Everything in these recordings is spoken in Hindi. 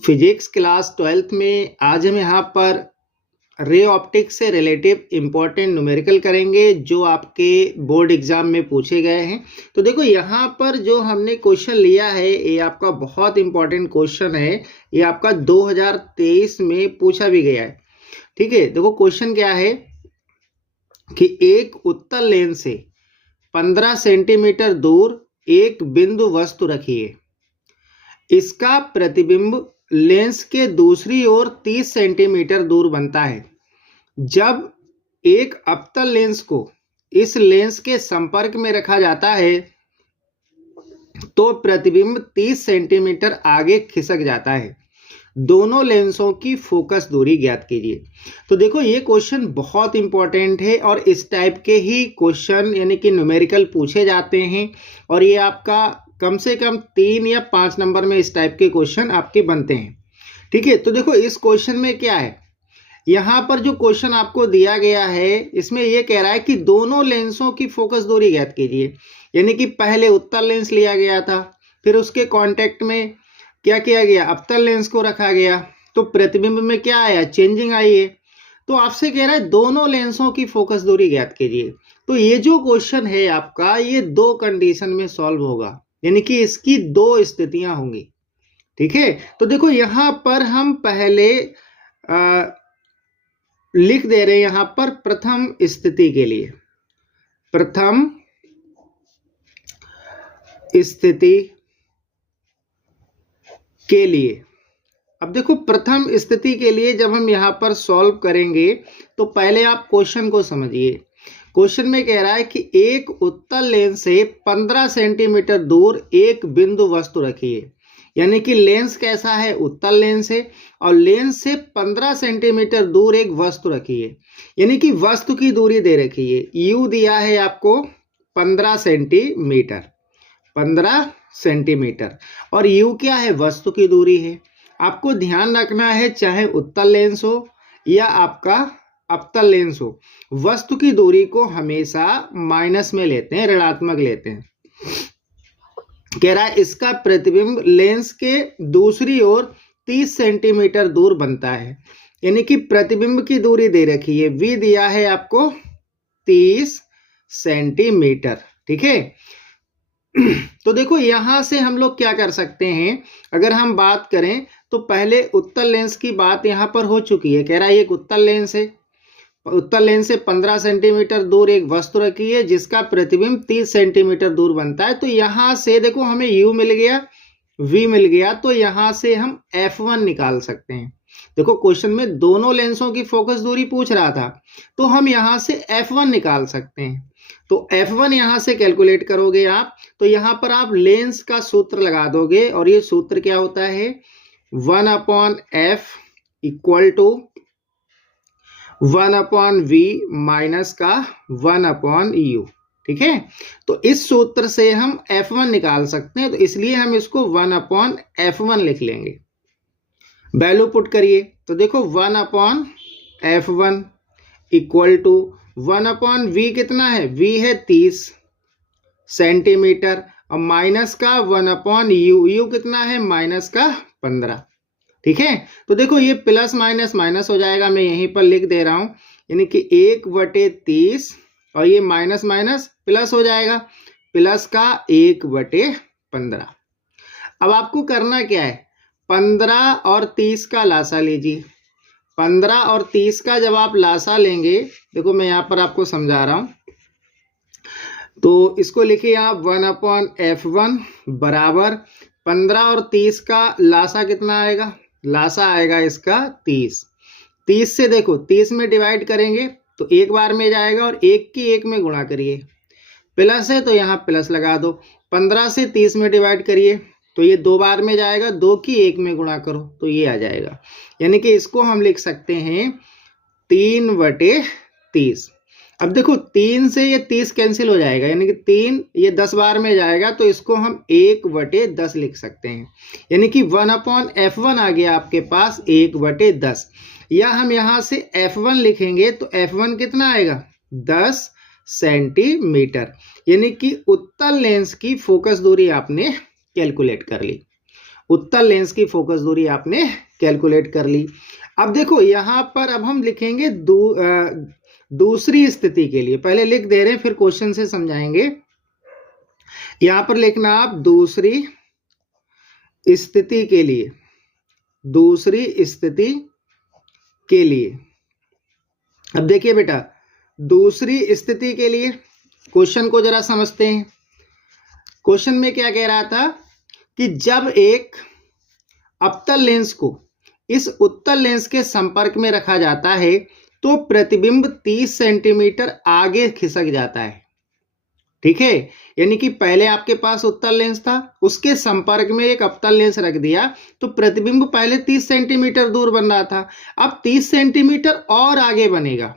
फिजिक्स क्लास 12th में आज हम यहाँ पर रे ऑप्टिक्स से रिलेटिव इम्पोर्टेंट न्यूमेरिकल करेंगे जो आपके बोर्ड एग्जाम में पूछे गए हैं। तो देखो यहाँ पर जो हमने क्वेश्चन लिया है ये आपका बहुत इम्पोर्टेंट क्वेश्चन है। ये आपका 2023 में पूछा भी गया है। ठीक है, देखो क्वेश्चन क्या है कि एक उत्तल लेंस से 15 सेंटीमीटर दूर एक बिंदु वस्तु रखिए। इसका प्रतिबिंब लेंस के दूसरी ओर 30 सेंटीमीटर दूर बनता है। जब एक अवतल लेंस को इस लेंस के संपर्क में रखा जाता है तो प्रतिबिंब 30 सेंटीमीटर आगे खिसक जाता है। दोनों लेंसों की फोकस दूरी ज्ञात कीजिए। तो देखो ये क्वेश्चन बहुत इंपॉर्टेंट है और इस टाइप के ही क्वेश्चन यानी कि न्यूमेरिकल पूछे जाते हैं और ये आपका कम से कम 3 या 5 नंबर में इस टाइप के क्वेश्चन आपके बनते हैं। ठीक है, तो देखो इस क्वेश्चन में क्या है, यहाँ पर जो क्वेश्चन आपको दिया गया है इसमें यह कह रहा है कि दोनों लेंसों की फोकस दूरी ज्ञात कीजिए। यानी कि पहले उत्तल लेंस लिया गया था, फिर उसके कांटेक्ट में क्या किया गया, अवतल लेंस को रखा गया, तो प्रतिबिंब में क्या आया, चेंजिंग आई है। तो आपसे कह रहा है दोनों लेंसों की फोकस दूरी ज्ञात कीजिए। तो ये जो क्वेश्चन है आपका ये 2 कंडीशन में सॉल्व होगा, यानी कि इसकी 2 स्थितियां होंगी। ठीक है, तो देखो यहां पर हम पहले लिख दे रहे हैं यहां पर प्रथम स्थिति के लिए, प्रथम स्थिति के लिए। अब देखो प्रथम स्थिति के लिए जब हम यहां पर सॉल्व करेंगे तो पहले आप क्वेश्चन को समझिए। क्वेश्चन में कह रहा है कि एक उत्तल लेंस से 15 सेंटीमीटर दूर एक बिंदु वस्तु रखिए। यानी कि लेंस कैसा है, उत्तल लेंस है और लेंस से 15 सेंटीमीटर दूर एक वस्तु रखिए। यानी कि वस्तु की दूरी दे रखी है, यू दिया है आपको 15 सेंटीमीटर, 15 सेंटीमीटर और यू क्या है, वस्तु की दूरी है। आपको ध्यान रखना है चाहे उत्तल लेंस हो या आपका अवतल लेंस हो, वस्तु की दूरी को हमेशा माइनस में लेते हैं, ऋणात्मक लेते हैं। कह रहा है इसका प्रतिबिंब लेंस के दूसरी ओर 30 सेंटीमीटर दूर बनता है। यानी कि प्रतिबिंब की दूरी दे रखी है, वी दिया है आपको 30 सेंटीमीटर। ठीक है, तो देखो यहां से हम लोग क्या कर सकते हैं, अगर हम बात करें तो पहले उत्तल लेंस की बात यहां पर हो चुकी है। कह रहा है एक उत्तल लेंस है, उत्तल लेंस से 15 सेंटीमीटर दूर एक वस्तु रखी है जिसका प्रतिबिंब 30 सेंटीमीटर दूर बनता है। तो यहां से देखो हमें u मिल गया, v मिल गया, तो यहां से हम f1 निकाल सकते हैं। देखो क्वेश्चन में दोनों लेंसों की फोकस दूरी पूछ रहा था तो हम यहां से f1 निकाल सकते हैं। तो f1 यहां से कैलकुलेट करोगे आप तो यहां पर आप लेंस का सूत्र लगा दोगे और ये सूत्र क्या होता है, 1/f equal to 1/v minus का 1/u। ठीक है, तो इस सूत्र से हम f1 निकाल सकते हैं, तो इसलिए हम इसको 1/f1 लिख लेंगे। वैल्यू पुट करिए तो देखो 1/f1 इक्वल टू 1/v कितना है, v है 30 सेंटीमीटर और माइनस का 1/u, u कितना है, माइनस का 15। ठीक है, तो देखो ये प्लस माइनस माइनस हो जाएगा, मैं यहीं पर लिख दे रहा हूं, यानी कि 1/30 और ये माइनस माइनस प्लस हो जाएगा, प्लस का 1/15। अब आपको करना क्या है, 15 और 30 का लासा लीजिए। 15 और 30 का जब आप लासा लेंगे, देखो मैं यहां पर आपको समझा रहा हूं, तो इसको लिखिए आप 1/f1 बराबर 15 और 30 का लासा कितना आएगा, लासा आएगा इसका 30। 30 से देखो 30 में डिवाइड करेंगे तो एक बार में जाएगा और एक की एक में गुणा करिए, प्लस है तो यहाँ प्लस लगा दो। 15 से 30 में डिवाइड करिए तो ये 2 बार में जाएगा, 2 की 1 में गुणा करो तो ये आ जाएगा। यानी कि इसको हम लिख सकते हैं 3/30। अब देखो 3 से ये 30 कैंसिल हो जाएगा, यानी कि 3 ये 10 बार में जाएगा तो इसको हम 1/10 लिख सकते हैं। यानी कि 1/f1 आ गया आपके पास 1/10, या हम यहां से f1 लिखेंगे तो f1 कितना आएगा, 10 सेंटीमीटर। यानी कि उत्तल लेंस की फोकस दूरी आपने कैलकुलेट कर ली। उत्तल लेंस की फोकस दूरी आपने कैलकुलेट कर ली। अब देखो यहाँ पर अब हम लिखेंगे दूसरी स्थिति के लिए, पहले लिख दे रहे हैं फिर क्वेश्चन से समझाएंगे। यहां पर लिखना आप दूसरी स्थिति के लिए, दूसरी स्थिति के लिए। अब देखिए बेटा, दूसरी स्थिति के लिए क्वेश्चन को जरा समझते हैं। क्वेश्चन में क्या कह रहा था कि जब एक अवतल लेंस को इस उत्तल लेंस के संपर्क में रखा जाता है तो प्रतिबिंब 30 सेंटीमीटर आगे खिसक जाता है। ठीक है, यानी कि पहले आपके पास उत्तल लेंस था, उसके संपर्क में एक अवतल लेंस रख दिया तो प्रतिबिंब पहले 30 सेंटीमीटर दूर बन रहा था, अब 30 सेंटीमीटर और आगे बनेगा।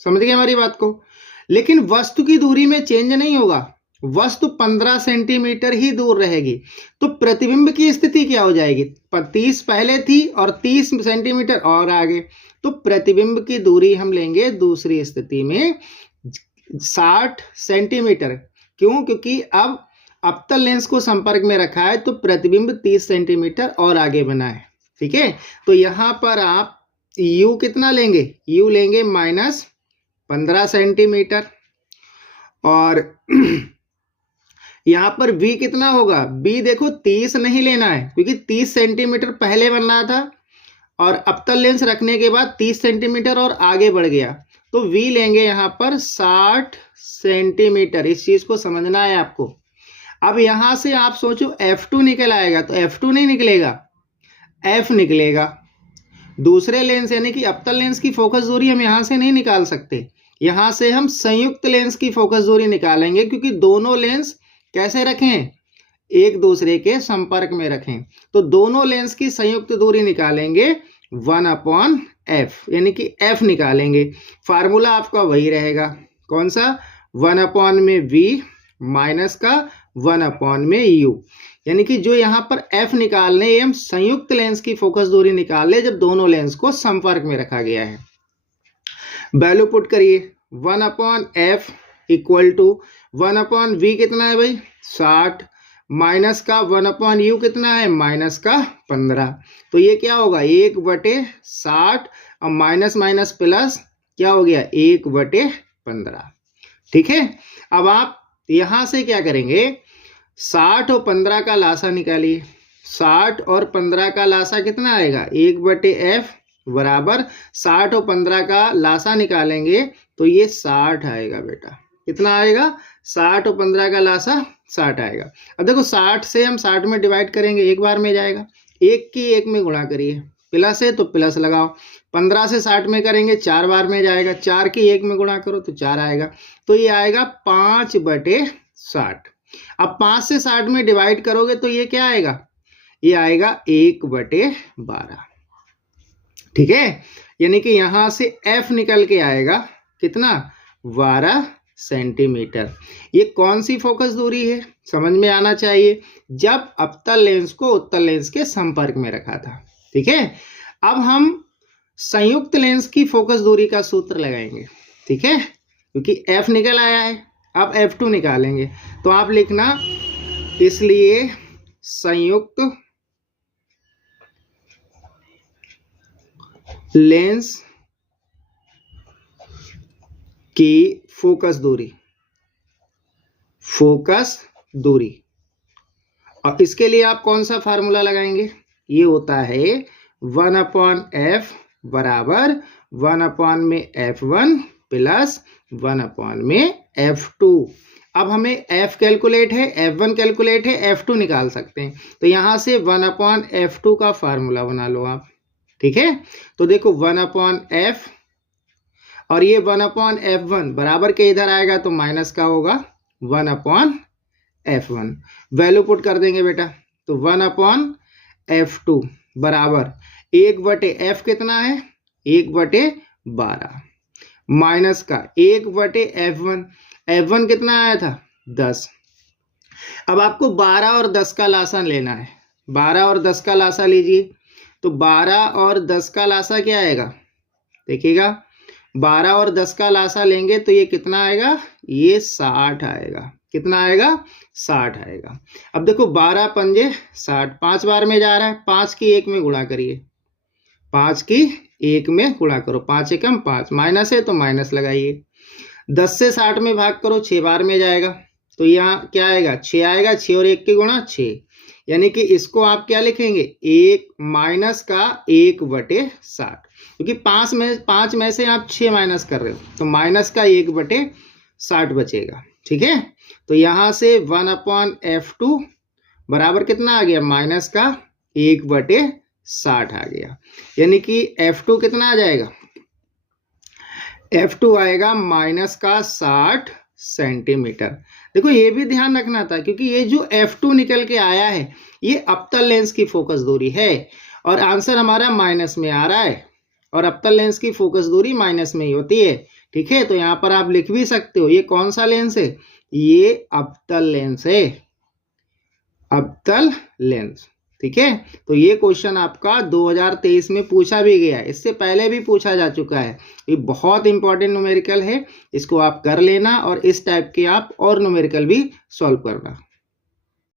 समझ गए हमारी बात को? लेकिन वस्तु की दूरी में चेंज नहीं होगा, वस्तु 15 सेंटीमीटर ही दूर रहेगी। तो प्रतिबिंब की स्थिति क्या हो जाएगी? 30 पहले थी और 30 सेंटीमीटर और आगे, तो प्रतिबिंब की दूरी हम लेंगे दूसरी स्थिति में 60 सेंटीमीटर। क्यों? क्योंकि अब अवतल लेंस को संपर्क में रखा है तो प्रतिबिंब 30 सेंटीमीटर और आगे बना है। ठीक है, तो यहां पर आप u कितना लेंगे? u लेंगे -15 सेंटीमीटर, और यहां पर v कितना होगा? v देखो 30 नहीं लेना है क्योंकि 30 सेंटीमीटर पहले बन रहा था और अवतल लेंस रखने के बाद 30 सेंटीमीटर और आगे बढ़ गया, तो v लेंगे यहां पर 60 सेंटीमीटर। इस चीज को समझना है आपको। अब यहां से आप सोचो f2 निकल आएगा, तो f2 नहीं निकलेगा, f निकलेगा। दूसरे लेंस यानी कि अवतल लेंस की फोकस दूरी हम यहां से नहीं निकाल सकते, यहां से हम संयुक्त लेंस की फोकस दूरी निकालेंगे, क्योंकि दोनों लेंस कैसे रखें? एक दूसरे के संपर्क में रखें। तो दोनों लेंस की संयुक्त दूरी निकालेंगे 1/f, यानी कि f निकालेंगे। फार्मूला आपका वही रहेगा, कौन सा? 1/v माइनस का 1/u, यानी कि जो यहां पर f निकालने, ये हम संयुक्त लेंस की फोकस दूरी निकाल ले जब दोनों लेंस को संपर्क में रखा गया है। वैल्यू पुट करिए, 1/f इक्वल टू 1/v कितना है भाई? 60, माइनस का 1/u कितना है? माइनस का 15। तो ये क्या होगा? 1/60 और माइनस माइनस प्लस क्या हो गया? 1/15। ठीक है, अब आप यहां से क्या करेंगे? 60 और 15 का लासा निकालिए। 60 और 15 का लासा कितना आएगा? 1/f बराबर 60 और 15 का लासा निकालेंगे तो ये 60 आएगा बेटा। कितना आएगा? 60 और 15 का लासा 60 आएगा। अब देखो 60 से हम 60 में डिवाइड करेंगे, एक बार में जाएगा, एक की एक में गुणा करिए, प्लस है तो प्लस लगाओ। 15 से 60 में करेंगे 4 बार में जाएगा, 4 की एक में गुणा करो तो 4 आएगा, तो ये आएगा 5/60। अब 5 से 60 में डिवाइड करोगे तो ये क्या आएगा? ये आएगा 1/12। ठीक है, यानी कि यहां से f निकल के आएगा कितना? 12 सेंटीमीटर। ये कौन सी फोकस दूरी है? समझ में आना चाहिए, जब अवतल लेंस को उत्तल लेंस के संपर्क में रखा था। ठीक है, अब हम संयुक्त लेंस की फोकस दूरी का सूत्र लगाएंगे। ठीक है, क्योंकि f निकल आया है, अब f2 निकालेंगे। तो आप लिखना, इसलिए संयुक्त लेंस की फोकस दूरी, और इसके लिए आप कौन सा फार्मूला लगाएंगे? ये होता है 1/f बराबर 1/f1 प्लस 1/f2। अब हमें f कैलकुलेट है, f1 कैलकुलेट है, f2 निकाल सकते हैं, तो यहां से 1/f2 का फार्मूला बना लो आप। ठीक है, तो देखो 1/f और ये 1/f1 बराबर के इधर आएगा तो माइनस का होगा 1/f1। वैल्यू पुट कर देंगे बेटा, तो 1/f2 बराबर 1/f कितना है? 1/12 माइनस का 1/f1, f1 कितना आया था? 10। अब आपको 12 और 10 का लासा लेना है, 12 और 10 का लासा लीजिए, तो 12 और 10 का लासा क्या आएगा? देखिएगा, 12 और 10 का लासा लेंगे तो ये कितना आएगा? ये 60 आएगा। कितना आएगा 60 आएगा। अब देखो 12 पंजे 60, 5 बार में जा रहा है, 5 की 1 में गुणा करिए, 5 की 1 में गुणा करो, 5 एकम 5, माइनस है तो माइनस लगाइए। 10 से 60 में भाग करो, 6 बार में जाएगा, तो यहाँ क्या आएगा 6 आएगा, 6 और 1 के गुणा 6, यानी कि इसको आप क्या लिखेंगे 1 माइनस का 1/60, क्योंकि 5 में से आप 6 माइनस कर रहे हो तो माइनस का 1/60 बचेगा। ठीक है, तो यहां से 1/f2 बराबर कितना आ गया माइनस का 1/60 आ गया, यानी कि f2 कितना आ जाएगा, f2 आएगा माइनस का 60 सेंटीमीटर। देखो ये भी ध्यान रखना था, क्योंकि ये जो f2 निकल के आया है ये अवतल लेंस की फोकस दूरी है और आंसर हमारा माइनस में आ रहा है, और अवतल लेंस की फोकस दूरी माइनस में ही होती है। ठीक है, तो यहां पर आप लिख भी सकते हो, ये कौन सा लेंस है, ये अवतल लेंस है, अवतल लेंस। ठीक है, तो ये क्वेश्चन आपका 2023 में पूछा भी गया है, इससे पहले भी पूछा जा चुका है। ये बहुत इंपॉर्टेंट न्यूमेरिकल है, इसको आप कर लेना और इस टाइप के आप और न्यूमेरिकल भी सॉल्व करना।